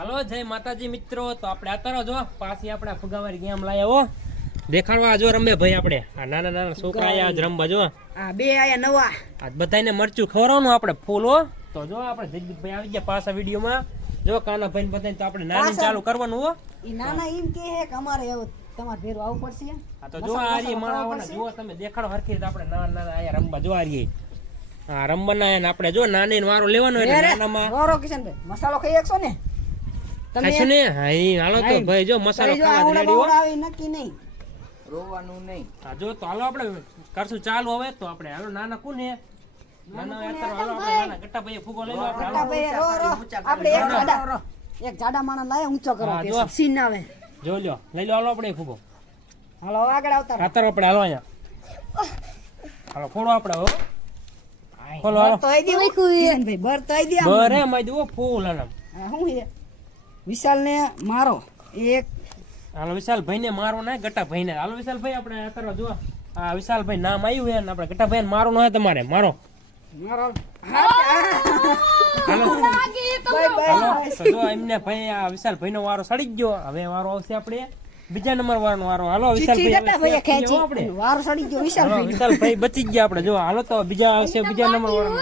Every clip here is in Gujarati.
હાલો જય માતાજી મિત્રો. તો આપણે અત્યારે જો પાછી આપણે ફુગાવારી ગેમ લાયા દેખાડવા જો રમે ભાઈ આપણે. આ નાના નાના છોકરા આયા આજ રમવા જો. આ બે આયા નવા. આજ બધાને મરચું ખવડાવવાનું આપણે ફૂલો તો જો આપણે જગદીપભાઈ આવી ગયા પાછા વિડીયોમાં. જો કાના ભાઈ બધાને તો આપણે નાની ચાલુ કરવાનું હો. ઈ નાના એમ કે હે કે અમારે એવો તમારે ભેરું આવવું પડશે. આ તો જો આ રી માણા જો તમે દેખાડો હરખી રીતે આપણે નાના નાના આયા રમવા જો આ રી હા રમવાના આપણે જો નાની વારો લેવાનો એટલે નાનામાં. વારો કિશન ભાઈ મસાલો ખાઈ એકસો ને? ખાશો ને? હા હાલો તો ભાઈ જો મસાલો ખાવા રેડી હો. આવે નક્કી નહીં. રોવાનું નહીં. હા જો તો હાલો આપણે કરશું ચાલુ હવે તો આપણે હાલો નાના કોને. નાના અત્યારે હાલો આપણે નાના ગટ્ટા ભાઈ ફૂગો લઈ લો આપણે હાલો. ભાઈ રો રો. આપણે એક જાડા એક જાડા માણસ લાય ઊંચો કરો કે સીન આવે. જો લ્યો લઈ લો હાલો આપણે ફૂગો હાલો આગળ આવતા રહો. આપણે હાલો અહીંયા. હાલો ખોડો આપણે હો. ખોલો હાલો. તો આઈ દે કિશનભાઈ બર તો આઈ દે આમ. બરે માઈ દેવો ફૂલ આના હા, શું છે વિશાલ ને મારો. એક. હાલો વિશાલ ભાઈ ને મારો ના ગટ્ટા ભાઈ ને હાલો વિશાલ ભાઈ આપણે કરવા જો આ વિશાલ ભાઈ નામ આવ્યું હે ને આપણે ગટ્ટા ભાઈ મારો નો તમારે. મારો. મારો. હાલો. એમને ભાઈ આ નો વારો સડી ગયો. હવે વારો આવશે આપણે બીજા નંબર વાળાનો વારો. હાલો વિશાલ ભાઈ જટા ભાઈએ હવે આપણે. વારો સડી ગયો વિશાલ હાલો વિશાલ ભાઈ બચી ગયા આપણે. જો હાલો તો બીજા આવશે બીજા નંબર વાળાનો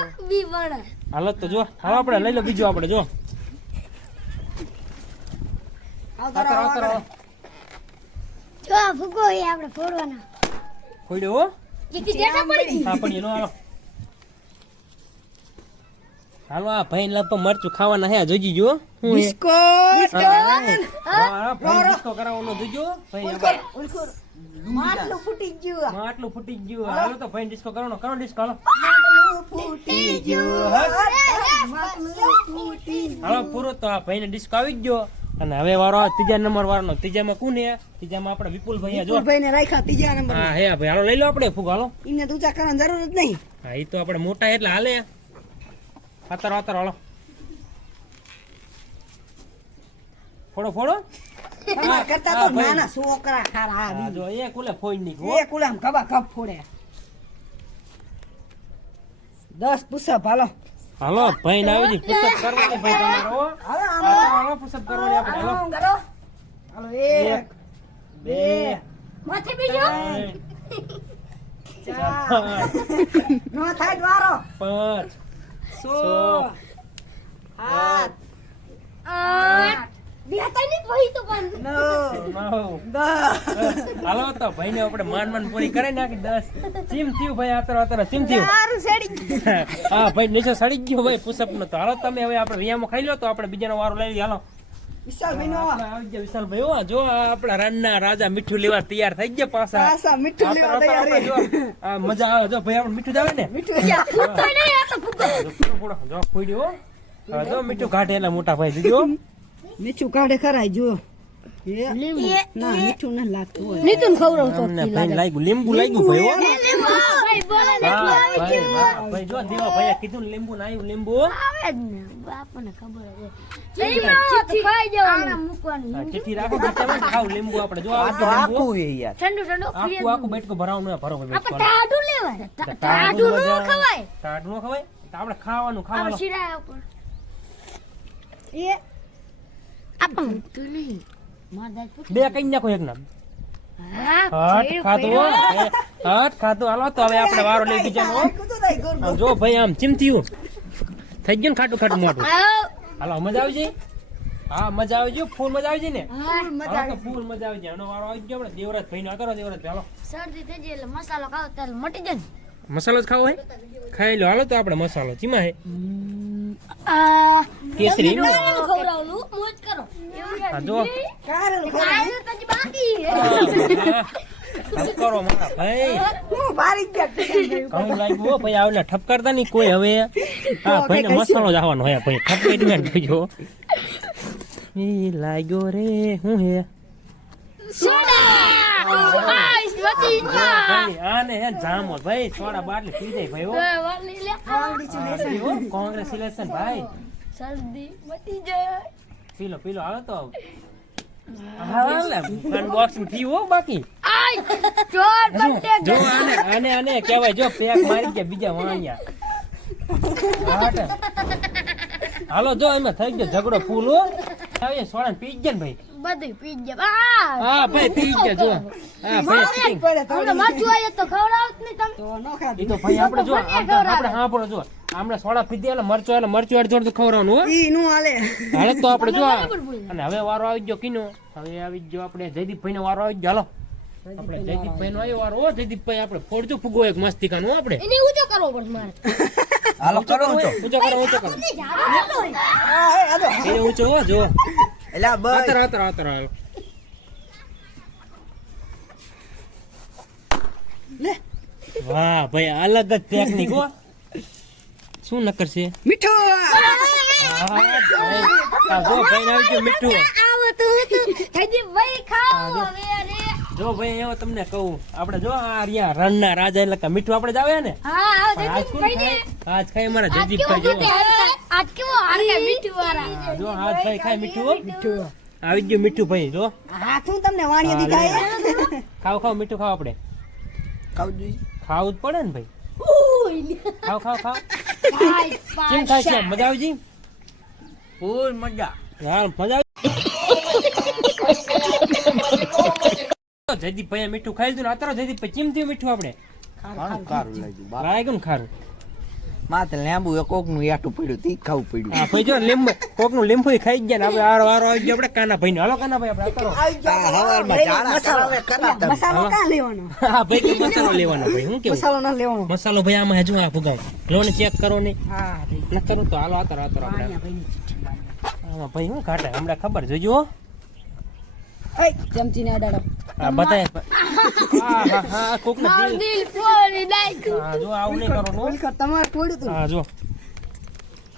હાલો તો જો હાલો આપણે લઈ લો બીજું આપણે જો આવતા રહો, આતર આતર આગળ. જો આ ફૂગો એ આપણે ફોડવાના ખોડ્યો હો ચીકી દેખા પડી હા પણ એનો હાલો હાલો આ ભાઈ મરચું ખાવાના હે જોજી જો કરાવવાનો જોજો માટલું ફૂટી ગયું માં આટલું ફૂટી ગયું હાલો તો ભાઈ ડિસ્કો કરવાનો કરો ડિસ્કો હાલો ફૂટી ગયું માટલું ફૂટી હાલો પૂરો તો આ ભાઈને ડિસ્કો આવી જ ગયો અને હવે વારો આવે ત્રીજા નંબર વાળો ત્રીજામાં કોને ત્રીજામાં આપણે વિપુલ ભાઈ જો વિપુલભાઈ ને રાખ્યા ત્રીજા નંબર. હા હે ભાઈ હાલો લઈ લો આપણે ફૂગ હાલો. તો ઊંચા કરવાની જરૂર જ નહીં. હા એ તો આપણે મોટા એટલે હાલે. અતર અતર હાલો. ફોડો ફોડો. કરતા તો. નાના છોકરા ખારા આ હા, જો એ કુલે ફોડની એ કુલામ કબા કબ ફોડે. દસ પૂછા હાલો. હાલો ભાઈ ને આવી પુષપ કરવાની ભાઈ તમારો. હાલો આમ. હાલો, પુષપ કરવાની આપણે હાલો. કરો. હાલો એક બે માથે બીજો? ત્રણ, ચાર. ચાર, નો થાય દ્વારો. વારો પાંચ સો સો, સાત આઠ બે ને તો દસ હાલો તો ભાઈ ને આપણે માન માન પૂરી કરાઈ નાખી દસ. ચીમ થયું ભાઈ આતરો આતરો ચીમ થયું. હા ભાઈ નીચે સડી ગયો ભાઈ પુષપ નો તો હાલો તમે હવે આપણે રિયામાં ખાઈ લો તો આપણે બીજાનો વારો લઈ લઈએ. હાલો. વિશાલ ભાઈ નો આપણે આવી ગયા વિશાલભાઈ. હો જો આપણા રાનના રાજા મીઠું લેવા તૈયાર થઈ ગયા પાછા. પાછા મીઠું લેવા આતરો આતરો તૈયાર આપણે જો, આ મજા આવે. જો ભાઈ આપણે મીઠું જ આવે ને? મીઠું ફૂટતો નહીં આ તો ફૂગો જો મીઠું કાઢે એલા મોટા ભાઈ જોજો મીઠું કાઢે ખરાય જો એ, ના મીઠું ન લાગતું હોય. નીતુન ખવડાવતો અમને લાગ્યું. લીંબુ લાગ્યું ભાઈ ભાઈ ભાઈ ભાઈ જો દેવા ભાઈએ કીધું લીંબુ ના આવ્યું લીંબુ. આવે જ ને. આપણને ખબર ભાઈ તો તો આપણે ખાવાનું ખાવાનું શીરા ઉપર એ આપણ તો નહીં માદાય પૂછ બે કઈ નાખો એક નામ હા હટ ખાધું હો. હટ ખાધું. હાલો તો હવે આપણે વારો લઈ બીજાનો હો. જો ભાઈ આમ ચીમથીયું થઈ ગયું ને ખાટું ખાટું મોટું. હાલો મજા આવી જાય હા મજા આવી જાય ફૂલ મજા આવી જાય ને? હા. ફૂલ મજા આવી જાય એનો વારો આવી ગયો આપણે દેવરાજ ભાઈ નો કરો દેવરાજ હાલો. શરદી થઈ જાય એટલે મસાલો ખાવ ત્યારે મટી જાય મસાલો જ ખાવો હોય? ખાઈ લો. હાલો તો આપણે મસાલો. ચીમાં હે? આ કેસરી જો ઠપકારો મારા ભાઈ. ઘણું લાગ્યું ભાઈ આવને ઠપકારતા નહીં કોઈ હવે. હા ભાઈ ને મસાલો જ આવવાનો હોય ભાઈ ઠપકાઈ દે ને એ લાગ્યો રે હું હે કોંગ્રેચ્યુલેશન ભાઈ. શરદી મટી જાય. પીલો પીલો આવે તો. અનબોક્સિંગ બાકી. જો આને આને આને કહેવાય જો પેક મારી ગયા બીજા વાણિયા. હાટ. હાલો જો એમાં થઈ ગયો ઝઘડો ફૂલ સોળા પી ગયા ને ભાઈ. બધું પી હા ભાઈ પી ગયા જો હા ભાઈ. પડે થોડી. તો ખવડાવત નહીં તમે. તો ન ખાધું. ઈ તો ભાઈ આપણે જો આપણે હા પણ જો આમણે સોડા પીધી એટલે મરચો એટલે મરચો અડધું અડધું ખવડાવવાનું હો. ઈ નું હાલે હાલે તો આપણે જો અને હવે વારો આવી ગયો કીનો. હવે આવી ગયો આપણે જયદીપભાઈ નો વારો આવી ગયો. હાલો. આપણે જયદીપભાઈ નો આવ્યો વારો. હો જયદીપભાઈ આપણે ફોડજો ફુગો એક મસ્તી હો આપણે. એને ઊંચો કરવો પડશે મારે. હાલો કરો ઊંચો. ઊંચો કરો ઊંચો કરો હા, એ આજો. એ ઊંચો હો જો એલા બસ આતર આતર આતર હાલો લે વાહ ભાઈ અલગ જ ટેકનિક હો શું નકર છે મીઠું ભાઈ, આવી ગયું મીઠું આવો તો હજી ભાઈ ખાઓ હવે જો ભાઈ એવો તમને કહું આપણે જો આ રહ્યા રણના રાજા એટલે કે મીઠું આપણે જ આવે ને? હા આવો પણ આજ ખાય? ખાય આજ કેવો જયદીપભાઈ જો. આજ કેવો હારકા મીઠું. વાળા જો આજ ખાય ખાય મીઠું મીઠું. આવી ગયું મીઠું ભાઈ જો. હાથું તમને વાણી હા, દીધા ખાવ ખાવ મીઠું ખાવ આપણે. ખાવું જોઈએ. ખાવું જ પડે ને ભાઈ? ખાવ ખાવ ખાવ. કેમ થાય છે? મજા આવી જી ફૂલ મજા. હા મજા જયદીપભાઈ મીઠું ખાઈ લીધું ને અત્યારે જયદીપભાઈ ચીમ થયું મીઠું આપણે ઘણું સારું લાગ્યું બાપ. લાગ્યું ને ખારું? માથે લેંબુ એ કોકનું યાટું પડ્યું તી ખાવું પડ્યું. હા ભાઈ જો લીંબુ કોકનું લીંબુ ખાઈ ગયા ને આપણે આરો આરો આવી ગયો આપણે કાના ભાઈ હાલો કાના ભાઈ આપણે કરો ખરા મસાલો ક્યાં લેવાનો? હા ભાઈ કે મસાલો લેવાનો ભાઈ હું કેવું? મસાલો ના લેવાનો. મસાલો ભાઈ આમાં હજુ આ ભગાવ. લો ને ચેક કરો ને. હા ન કરું તો હાલો આતર આતર આપણે. ભાઈ હું કાઢે હમણાં ખબર જોજો એ ચમચી ને અડાડો. આ બતાય. હા હા હા કોક ને દિલ ફોડી નાખ્યું. હા જો આવું નહીં કરો વખત તમારે તોડ્યું તું. હા જો.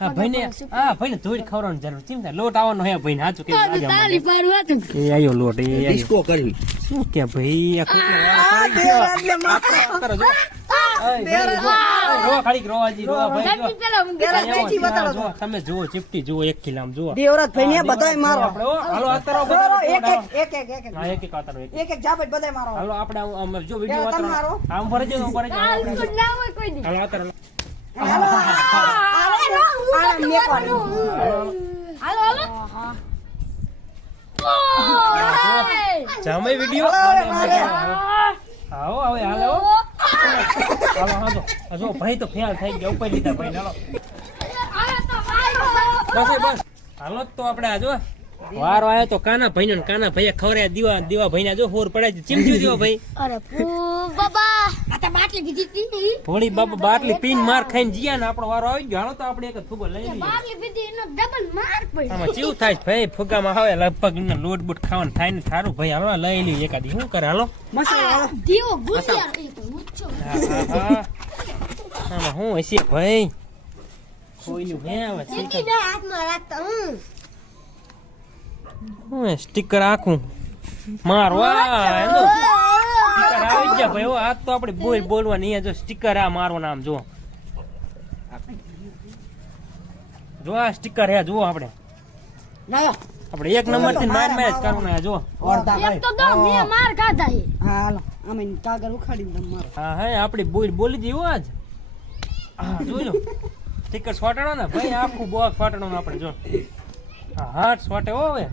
હા ભાઈ હા ભાઈ ધોઈ જરૂર થાય. લોટ આવવાનો હે ભાઈ ને સાચું કે તારી. એ આવ્યો લોટ એ ડિસ્કો કરવી. શું કે ભાઈ આ પડી દેવ આવો, તમે જુઓ ચીપટી જુઓ એક ખીલામ જુઓ. દેવરાજ ભાઈ ને બધાય મારો. હાલો ચાલો, એક એક એક એક એક. એક એક આતરો એક. એક એક બધાય મારો. હાલો આપણે આમ- જો વીડિયો મારો. આમ ભરે જો આ હાલો ઉલટું ના હોય કોઈ દી. આતરો. હાલો. હાલો, હાલો, હાલો. જામે વીડિયો આવો હવે હાલો. હાલો હાલો. આ જો ભાઈ તો ફેલ થઈ ગયા ઉપર લીધા ભાઈ હાલો. બસ બસ. હાલો તો આપણે આજો જો. વારો આવ્યો તો કાના ભાઈ ને કાના ભાઈ ખવરે દીવા દીવા ભાઈ ને જો હોર પડાય છે. ચીમટ્યું દીવા ભાઈ. અરે બાબા. આ તો બાટલી પીધી હતી ભોળી બાબા બાટલી પીન માર ખાઈને જીયા ને આપણો વારો આવી ગયો. હાલો તો આપણે એક ફુગો લઈ લઈએ. બાટલી પીધી એનો ડબલ માર પડ્યો. આમાં ચીવ થાય છે ભાઈ? ફુગામાં આવે લગભગ ને લોટ બોટ ખાવાનું થાય ને થારું. ભાઈ હાલો લઈ લઈએ એકાદી. શું કરે? હાલો. મસાલો. દીવો ગુસિયાર હા, હા, હા. આમાં શું હશે ભાઈ કોઈનું હે હવે ચીકી હાથમાં રાખતા હું હું સ્ટીકર આખું મારવા એનો સ્ટીકર આવી ગયા ભાઈ હો, આજ તો આપણે બોલ બોલવાની અહીંયા જો. સ્ટીકર આ મારવાનું નામ જો જો આ સ્ટીકર હે જુઓ આપણે આપણે એક નંબરથી માર જ હે, જુઓ એક તો મેં માર ખાધા હાલો. આમે કાગળ ઉખાડીને તમે મારો. હા હે આપડી બોલ બોલી દીવો હો આજ. હા જોજો સ્ટીકર સ્વાટણો ને ભાઈ આખું બોક સ્વાટણો આપણે જો. હા હાથ સ્વાટે હો હવે.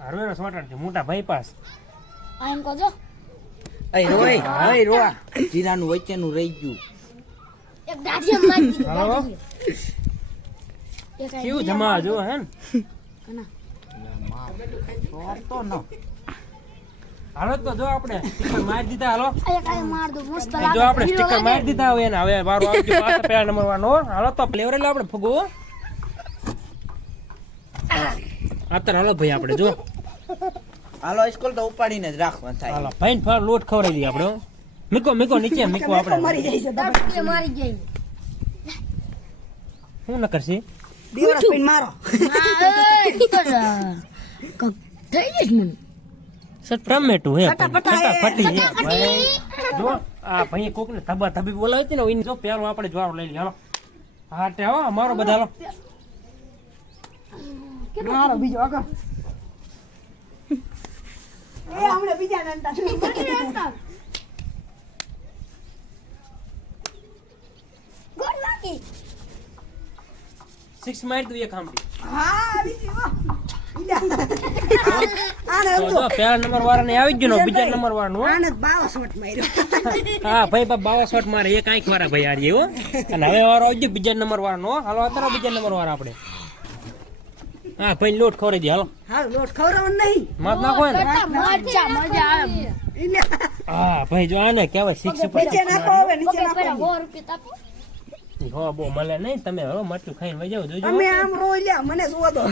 હરવેરો સ્વાટણ છે મોટા ભાઈ પાસ આ એમ કહો છો? અય રોય અય રોવા. જીરાનું વચ્ચેનું રહી ગયું. એક દાઢીએ મારી કેવું જમા જો હે ને? તો ન. હાલો તો જો આપણે સ્ટીકર મારી દીધા હાલો. માર જો આપણે સ્ટીકર મારી દીધા હવે હવે વારો આવી ગયો પહેલા નંબર વાળનો હાલો તો ફ્લેવર એટલે આપણે ફગો આતર હાલો ભાઈ આપણે જો. હાલો સ્કૂલ તો ઉપાડીને જ રાખવા થાય. હાલો ભાઈ ફાર લોટ ખવડાવી દઈએ આપણે મીકો મીકો નીચે મીકો મરી આપણે. જાય છે તમે. મારી ગઈ શું ન કરશે? મારો. થઈ જઈશ મને. ટમેટું હે ફટાફટ હે ભાઈ જો આ ભાઈ કોક ને ધબા ધબી બોલાવે છે ને એને જો પેલો આપણે જવાબ લઈ હાલો. હા તે હો અમારો બધા લો મારો બીજો આગળ. એ હમણાં બીજા નંતા સિક્સ મારી દઉં એક આંબી હા બીજી. આને તો જો પહેલા નંબર વાળાને આવી ગયો બીજા નંબર વાળાનું હો. આને બાવા શોટ માર્યો. હા ભાઈ બાપ બાવા શોટ મારે એક આંખ મારા ભાઈ આજે હો. અને હવે વારો આવી ગયો બીજા નંબર વાળાનો હો. હાલો અત્યારે બીજા નંબર વાળા આપણે. હા ભાઈ લોટ ખવડાવી દે હાલો. હાલ લોટ ખવડાવવાનો નહીં. માપ નાખો ને મજા મજા આવે. હા ભાઈ જો આને કહેવાય સિક્સ નીચે નાખો હવે નીચે નાખો. સો રૂપિયા તાપો હો બહુ મળે નહીં. તમે હવે મટલું ખાઈને જાવ જોજો. અમે આમ રોઈ લ્યા મને દો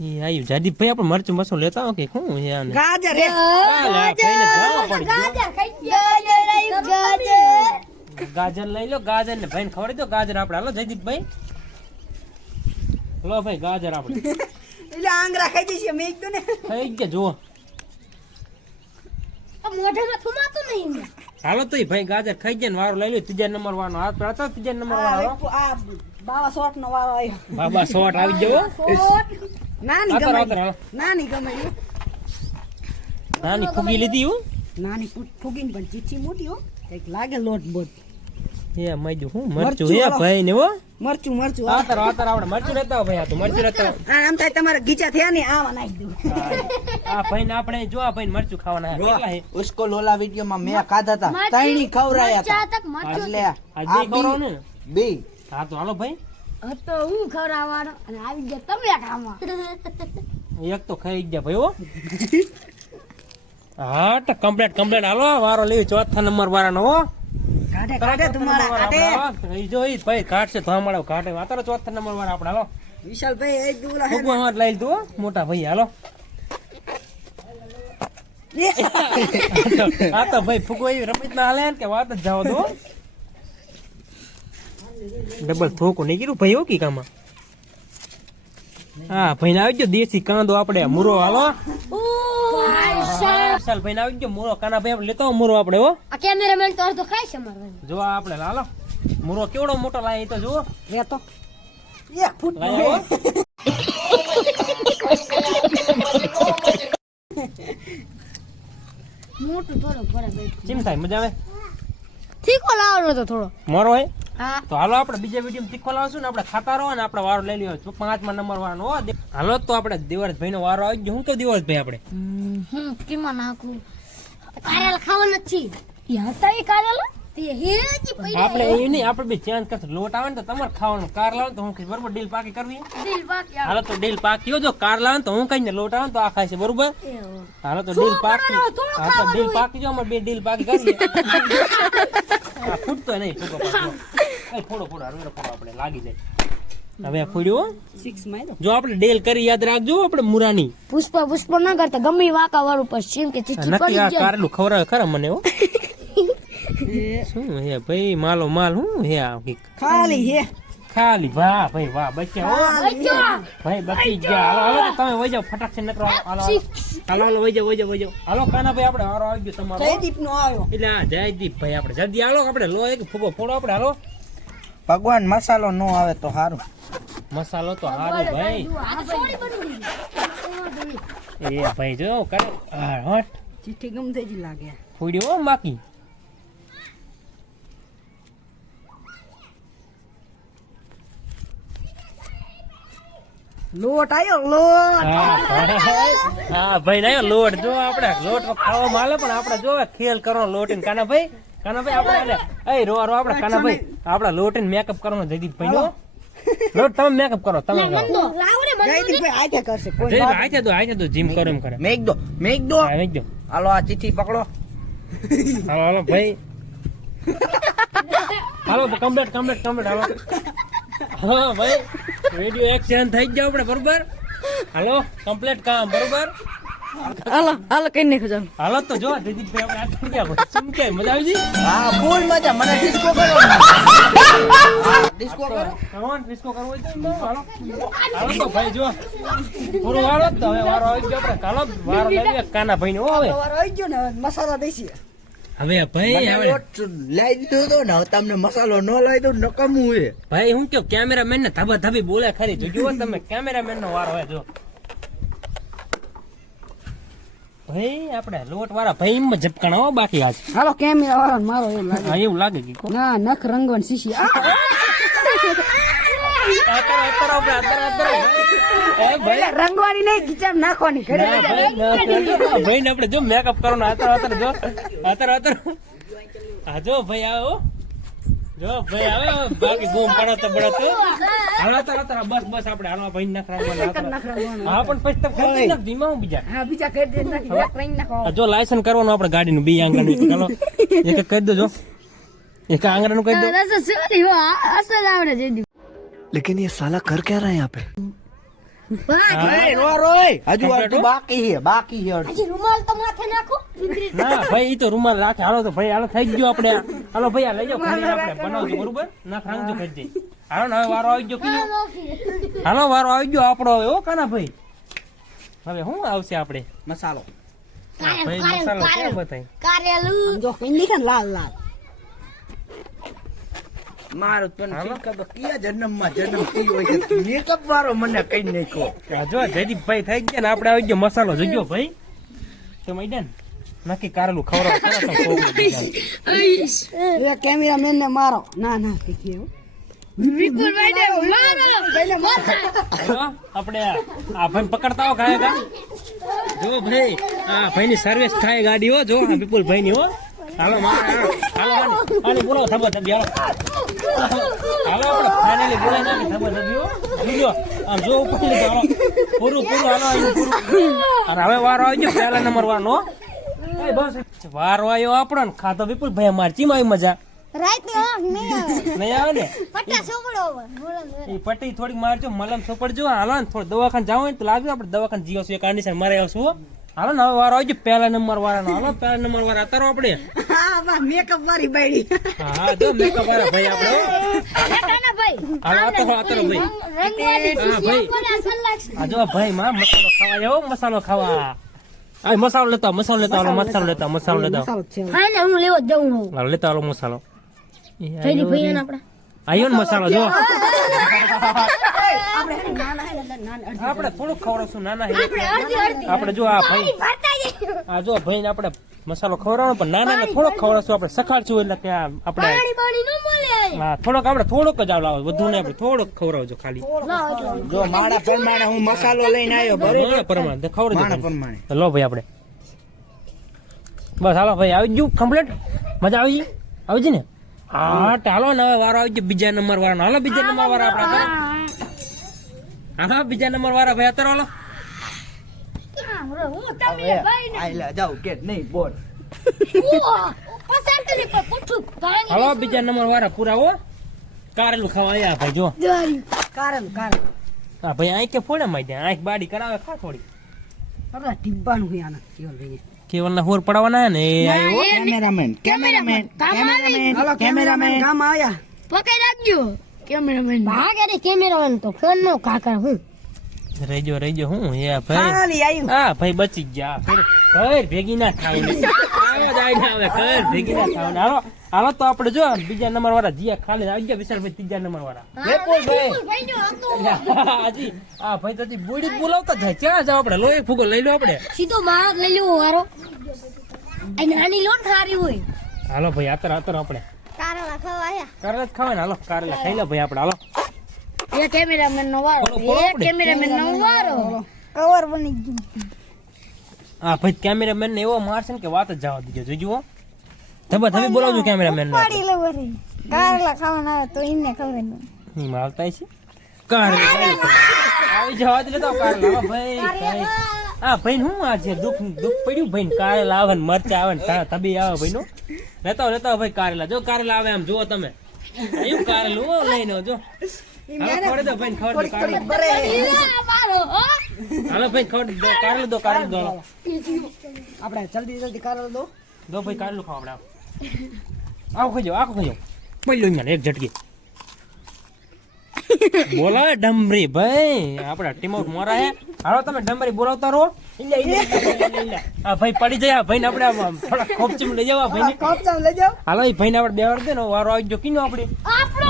એ આવ્યું જાદી ભાઈ આપણે મરચું મસો લેતા હો કે શું છે આને? ગાજર આ આ ગયો. ગાજર ખાઈ ગાજર ગાજર. લઈ લો ગાજર ને ભાઈને ખવડી દો. ગાજર આપણે. હાલો જયદીપભાઈ લો ભાઈ ગાજર આપણે. એટલે આંગરા ખાઈ જશે મેં કીધું ને. ખાઈ ગયા જુઓ. મોઢામાં થુમાતું નહીં ને. હાલો તો ભાઈ ગાજર ખાઈ જાય ને વારો લઈ લો ત્રીજા નંબર વાળો હાથ પર હતો ત્રીજા નંબર વાળો બાબા આ શોટ નો વાળો આવ્યો. બાબા સોટ આવી જવો નાની ગમે નાની ગમે નાની ફૂગી લીધી હું. નાની ફૂગી પણ ચીચી મોટી હો. કંઈક લાગે લોટ બોટ. એ મજુ હું? મરચું મરચું ભાઈ ને હો? મરચું મરચું. આતર આતર આપણે મરચું લેતા આવો ભાઈ આ તો મરચું લેતા આવો. આમ થાય તમારે ગીચા થયા ને આવા નાખી દઉં. આ ભાઈ ને આપણે જો આ ભાઈ મરચું ખાવાના હે. કેટલા હે ઉસકો લોલા વિડીયોમાં મેં ખાધા હતા. તૈણી ખવરાયા હતા. એટલે આ બી. હા તો હાલો ભાઈ. હતો હું ખવડાવવાનો? અને આવી ગયા તમે કામમાં એક તો ખાઈ ગયા ભાઈ હો. હા તો કમ્પ્લેટ કમ્પ્લેટ હાલો વારો લેવી ચોથા નંબર વાળાનો હો. કાઢે કાઢે તમારા કાઢે. ઈ જો ઈ ભાઈ કાઢશે તો અમારે કાઢે. અત્યારે ચોથા નંબર વાળા આપણે હાલો. એક દુલા હે હાથ લઈ લીધું મોટા ભાઈ હાલો. આ તો ભાઈ ફુગો એવી રમત ના હાલે કે વાત જ જાવ દો ડબલ થોકો નહીં કીધું? ભાઈ હો કી કામાં? હા ભાઈ આવી ગયો દેશી કાંદો આપણે મૂરો હાલો. ચાલ ભાઈ આવી ગયો મૂરો. કાના ભાઈ આપણે લેતો મૂરો આપણે હો. આ કેમેરામેન તો અડધો ખાય છે મારો જો આ આપણે હાલો. મૂરો કેવડો મોટો લાય તો જુઓ. લેતો એક ફૂટ. મોટું થોડો ભરા બેઠો. ચીમ થાય મજા આવે? તીખો લાવવાનો તો થોડો. મોરો હોય હા? તો હાલો આપણે બીજા વીડિયો તીખો લાવશું ને આપણે ખાતા રહો ને આપણે વારો લઈ લ્યો. પાંચમા નંબર વાળો હાલો તો આપણે દિવસભાઈ નો વારો આવી ગયો. હું કે દિવસભાઈ આપણે? હું કેમાં નાખું? કારેલ ખાવાના નથી છે. તો એ કારેલા? આપણે એ નહીં આપણે બી ચેન્જ કરશું. લોટ આવે ને તો તમારે ખાવાનું. કાર લાવે તો હું કઈ બરોબર ડીલ પાકી કરવી? હાલો તો ડીલ પાકી જો કાર લાવે તો હું કહીને લોટ આવે ને તો આ ખાય છે બરોબર? હાલો તો ડીલ પાકી. હા તો ડીલ પાકી જો અમારે બે ડીલ પાકી કરી આ ફૂટતો નહીં ફૂટો પાછો એ ફોડો ફોડો. હાલો ફોડો આપણે લાગી જાય. હવે ફોડ્યો સિક્સ માર્યો. જો આપણે ડેલ કરી યાદ રાખજો આપણે મુરાની. પુષ્પ પુષ્પ ના કરતા ગમે વાકા વાળું પર સીમ કે ચીચી નક્કી પડી આ જાય. કારેલું ખવડાવે ખરા મને હો. શું હે ભાઈ માલો માલ હું હે આ ખાલી હે. ખાલી વાહ ભાઈ વાહ બચ્યા હો. ભાઈ બચી ગયા. હાલો હવે તમે વઈ જાવ ફટાકથી નકરો હાલો હાલો. હાલો વઈ જાવ વઈ જાવ વઈ જાવ હાલો કાના ભાઈ આપણે હારો આવી ગયો તમારો. જયદીપ નો આવ્યો. એટલે આ જયદીપ ભાઈ આપણે જલ્દી હાલો આપણે લો એક ફૂગો ફોડો આપણે હાલો. ભગવાન મસાલો નો આવે તો સારું મસાલો તો સારું ભાઈ. એ ભાઈ જો કરે. હટ. ચીઠી ગમતે જ લાગે. ફોડ્યો બાકી. લોટ આવ્યો લોટ. હા ભાઈ. હા ભાઈ ના લોટ જો આપણે. લોટ ખાવા માલે આલે પણ આપણે જો ખેલ કરો લોટ ને કાના ભાઈ? કાના ભાઈ આપણે એ રો રો આપણે કાનાભાઈ ભાઈ આપડા લોટ ને મેકઅપ કરવાનો જયદીપ ભાઈ નો લોટ તમે મેકઅપ કરો તમે કરો. મંદો. લાવડે જયદીપ ભાઈ આજે કરશે કોઈ જયદીપ આઈ દો આજે દો જીમ કરો એમ કરે. મેક દો મેક દો. મેક દો. હાલો આ ચીઠી પકડો. હાલો હાલો ભાઈ. હાલો કમ્પ્લીટ કમ્પ્લીટ કમ્પ્લીટ હાલો. હા ભાઈ. વિડિયો એક્શન થઈ જ જાવ આપણે બરોબર? હાલો કમ્પ્લીટ કામ બરોબર? હાલો હાલો કઈ નાખો ચાલો હાલો તો જો જયદીપભાઈ આપણે આ થઈ ગયા ભાઈ કે મજા આવી ગઈ? હા ફૂલ મજા. મને ડિસ્કો કરો ડિસ્કો કરો? કમોન ડિસ્કો કરવો હોય તો હાલો. હાલો તો ભાઈ જો. પૂરો વાળો તો હવે વારો આવી ગયો આપણે. કાલો વારો લાવીએ કાના ભાઈ નો હવે. વારો આવી ગયો ને મસાલા દેસી હવે ભાઈ હવે. લાવી દીધો તો ને તમને મસાલો ન લાવી દો નકમું હે ભાઈ હું કયો કેમેરામેન ને ધબા ધબી બોલે ખરી જો તમે કેમેરામેન નો વારો હોય જો. ભાઈ આપણે લોટ વાળા ભાઈ એમ ઝપકાણા હો બાકી આજ. હાલો કેમેરા વાળો મારો એવું લાગે? હા એવું લાગે કે ના નખ રંગવન શીશી. રંગવાળી નહીં ખીચામાં નાખવાની ભાઈ, ના, આપણે જો મેકઅપ કરવાનો આતર આતર જો. આતર આતર હા જો ભાઈ આવે. જો ભાઈ બીજા. જો લાયસન્સ કરવાનું આપણે ગાડીનું બી આંગણ તો ચાલો એક કહી દો એક આંગણનું કહી દો. અસલ લેકિન યે સાલા કર ક્યા રહા હે હજુ અડધું બાકી છે બાકી છે રૂમાલ તો માથે નાખો ના ભાઈ ઈ તો રૂમાલ રાખે. હાલો તો ભાઈ હાલો થઈ ગયો આપણે. હાલો ભાઈ આ લઈ જાઓ ખાલી આપણે બનાવજો બરોબર? ના ખાંગજો કરી દે હાલો ને હવે વારો આવી ગયો કીધું. હાલો વારો આવી ગયો આપણો હવે હો કાના ભાઈ? હવે શું આવશે આપણે? મસાલો. ભાઈ મસાલો ક્યાં બતાય? કારેલું. જો લાલ લાલ. મારો પણ હાલો. શીખા તો કયા જન્મમાં જન્મ થયો હોય મેકઅપ વાળો મને કઈ નાખ્યો. જો જયદીપભાઈ થઈ ગયા ને આપણે આવી ગયો મસાલો જગ્યો ભાઈ. તો મૈદાન નક્કી કારેલું ખવડાવો ખરા કેમેરા મેન કેમેરામેન ને મારો. ના ના કઈ એવું જો, આપણે આ ભાઈ પકડતા હો ગા જો ભાઈ આ ભાઈની સર્વિસ થાય ગાડી હો જો વિપુલ ભાઈ ની હો. હાલો હાલો આની બોલો થબો થબી હાલો. હાલો આપણે ફાઇનલી બોલાય નાખી થબો થબી હો. જોજો આમ જો ઉપર લીધો હાલો. પૂરું પૂરું હાલો આવ્યું પૂરું. અને હવે વારો આવી ગયો પહેલા નંબર વાળનો એ બસ. વારો આવ્યો આપણો ને ખાતો વિપુલ ભાઈ અમારે. ચીમ આવી મજા? રાતની આંખ આવે ને? પટ્ટા બોલો થોડીક મારજો મલમ સોપડજો હાલો ને થોડું દવાખાને જાવ ને તો લાગ્યું આપણે. દવાખાને જીવો છું એક કંડિશન મારે આવશું. હાલો ને હવે વારો આવજો. પહેલા નંબર વાળાનો હાલો પહેલા નંબર વાળા અતારો આપણે. હા બા મેકઅપ વાળી બાયડી હા હા જો મેકઅપ વાળા ભાઈ આપણે ભાઈ. હાલો અતારો અતારો ભાઈ. હા ભાઈ. આ જો ભાઈ માં મસાલો ખાવા મસાલો ખાવા. આ મસાલો લેતા મસાલો લેતા મસાલો લેતા મસાલો લેતા છે. હું લેવો જ જઉં હાલો લેતા આવો મસાલો. ભાઈ. આયો ને મસાલો જો. આપણે થોડુંક ખવડાવશું નાના આપણે જો આ ભાઈ આ જો ભાઈ આપણે મસાલો ખવડાવવાનો પણ નાના ને થોડોક ખવડાવશું આપણે સખાડશું એટલે ત્યાં આપણે હા થોડોક આપણે થોડોક જ આવડાવો વધુ ને આપણે થોડોક ખવડાવજો ખાલી. જો મારા પ્રમાણે હું મસાલો લઈને આવ્યો બરાબર? પ્રમાણે ખવડાવજો પ્રમાણે લો ભાઈ આપણે. બસ હાલો ભાઈ આવી ગયું કમ્પ્લીટ મજા આવી? આવી ને? હા. તો હાલો ને હવે વારો આવી ગયો. બીજા નંબર વાળા હાલો બીજા નંબર વાળા આપણા હા હા બીજા નંબર વાળા ભાઈ અત્યારે હાલો. ભાઈ હાલો બીજા નંબર વાળા પૂરા હો. કારેલું ખાવા આવ્યા ભાઈ જો. કારેલું હા ભાઈ આંખ કે ફોડે મારી દે આંખ બાડી કરાવે ખા થોડી. ટીબ્બાનું આના કેવલભાઈ કેવલના હોર પડવાના ને? એ આવ્યો કેમેરામેન કેમેરામેન કેમેરામેન હાલો કેમેરામેન કામ આવ્યા. પકડી રાખજો. કેમેરામેન ભાગ રે કેમેરામેન તો. ફોન નો કાકા હું? રેજો રેજો હું એ ભાઈ? ખાલી આયું. હા ભાઈ બચી ગયા ફેર ભેગી ના થાય. ને. જાય ને આવે ભેગી ના ને. હાલો હાલો તો આપણે જો બીજા નંબર વાળા જીયા ખાલી આવી ગયા વિશાલભાઈ ત્રીજા નંબર વાળા. હાજી. હા ભાઈ તો બુડી બોલાવતા જાય. ક્યાં જાવ આપણે? લોહી ફૂગો લઈ લો આપણે. સીધો માર લઈ લેવો વારો આ નાની લોટ સારી હોય. હાલો ભાઈ આતર આતર આપણે. કારેલા ખાવા કારેલા ખાવા ખાવાય ને હાલો કારેલા ખાઈ લો ભાઈ આપણે. હાલો. એ કેમેરામેન નો વારો. એ. કેમેરામેન નો વારો. કવર બની ગયું. હા ભાઈ કેમેરામેન ને એવો મારશે ને કે વાત જ જવા દીજો. જોજો. તમે તમે બોલાવજો કેમેરામેન ને આપણે. લો વરે. કારેલા ખાવાના આવે તો એમને ખબર નહીં. છે આવી જવા દે તો કારેલા. ભાઈ હા ભાઈ હું આ છે દુખ દુઃખ પડ્યું? ભાઈ ને કારેલા આવે ને મરચા આવે ને તા- તબી આવે ભાઈ નો લેતા આવો ભાઈ કારેલા. જો કારેલા આવે આમ જુઓ તમે. એવું કારેલું લઈને જો ખવડી દો ભાઈ ખવડી દો કારેલા. મારો હો. હાલો ભાઈ ખવડી દો કારેલું દો કારેલું દો. આપણે જલ્દી જલ્દી કરો દો. દો ભાઈ કારેલું ખાવ આપણે આવો. ખાઈ જાઓ આખો ખાઈ જાઓ. પડ્યો અહીંયા એક ઝટકી. બોલાવે ડમરી ભાઈ. આપડા ટીમ આઉટ મોરા હે. હાલો તમે ડમરી બોલાવતા રહો. આ ભાઈ પડી જાય આ ભાઈને આપણે થોડા ખોપચીમ લઈ જાવ ભાઈ ભાઈને. કપ લઈ જાવ હાલો એ ભાઈને આપણે બેવાડ દે ને વારો આવી ગયો. કીનો આપડી આપણો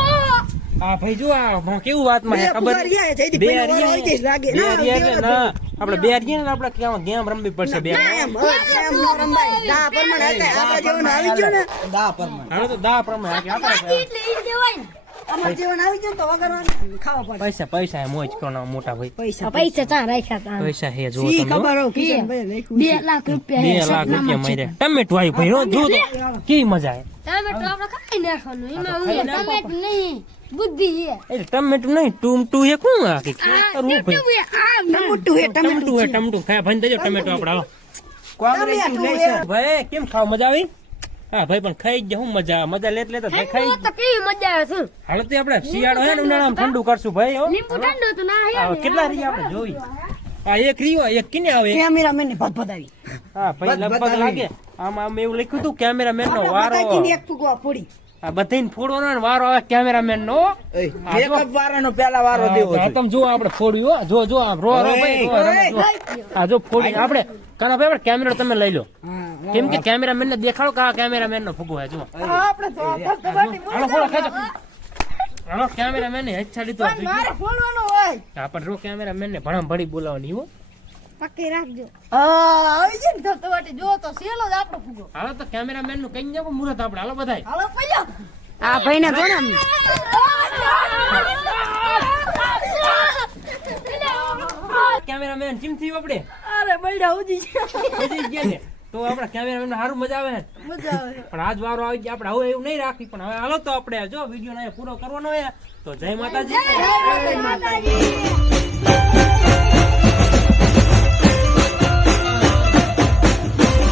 આ ભાઈ જો આ કેવું વાતમાં હે ખબર ફુવા રહ્યા છે, જયદીપ બે ભાઈનો વારો આવી હરિયા જાય, લાગે. બે ના, હરિયા એટલે બે ના આપણે બે હરિયા ને આપણે કેમ ગેમ રમવી પડશે બે એમ નો રમાય. દા પ્રમાણે હતા આપણા જેવું આવી ગયો ને. દા પરમાણે. હાલો તો દા પ્રમાણે આ આપણે એટલે ઈ દેવાય ને. અમાર જીવન આવી જાય ને તો વગરવાના ખાવા પડે. પૈસા પૈસા મોજ કોના મોટા ભાઈ. પૈસા પૈસા ત્યાં રાખ્યા પૈસા હે જો સી તમે હો. ખબર હો બે લાખ રૂપિયા બે લાખ રૂપિયા માર્યા. ટમેટું આવ્યું ભાઈ જો કેવી મજા આવે. ટમેટું આપણે ખાઈ નાખવાનું એમાં ખાઈ હું નાખો. ટમેટું નહીં. બુદ્ધિ એટલે ટમેટું નહીં ટુમટું એ હે કોણ આ કે? ટમેટું હે ટમેટું હે ટમટું ખાય ભાઈ દેજો ટમેટો કોંગ્રેસ લેશે. ભાઈ કેમ ખાવ મજા આવી? હા ભાઈ પણ ખાઈ જ હું મજા આવે? મજા લેત લેતા ખાઈ તો કેવી મજા આવે છે હાલો તો આપણે શિયાળો હે ને ઉનાળામાં ઠંડુ કરશું ભાઈ હો. લીંબુ ઠંડુ તો ના હે. આ કેટલા રહી આપણે? જોઈ. આ એક રીયો એક કિને આવે? કેમેરામેન ને ભદ ભદાવી. હા ભાઈ લગભગ લાગે. આમ આમ એવું લખ્યું હતું કેમેરામેન નો વારો. એક ફૂગવા આ બધાને ફોડવાનો ને વારો આવે કેમેરામેન નો. મેકઅપ. વાળાનો પેલા વારો દેવો છે. તમે જો આપણે ફોડ્યું જો જો આમ રો રો ભાઈ રો, જો. ફોડી આપણે કાના ભાઈ આપણે કેમેરા તમે લઈ લો. કેમ કે કેમેરામેન ને દેખાડો કે આ કેમેરામેન નો ફૂગો હે જો આપણે તો હાલો ફોડો ખેંચો આનો કેમેરામેન ને હેચ્છા લીધો મારે ફોડવાનો હોય. આપણે રો કેમેરામેન ને ભણા ભણી બોલાવવાની હો. પક્કી રાખજો. હા આવી જાય ને ધબધબાટી. જો તો સેલો જ આપણો ફુગો હાલો તો કેમેરામેનનું કઈ જાવ મુરત આપણે. હાલો બધાય. હાલો પહેલા આ ભાઈ ને જોને કેમેરામેન ચીમ થયું આપણે? અરે બળડા ઉજી છે બધી ગયા ને તો આપણે કેમેરામેન સારું મજા આવે મજા આવે. પણ આજ વારો આવી ગયા. આપણે હવે એવું નહીં રાખી પણ હવે હાલો તો આપણે જો વીડિયો પૂરો કરવાનો હોય તો જય માતાજી. જય માતાજી.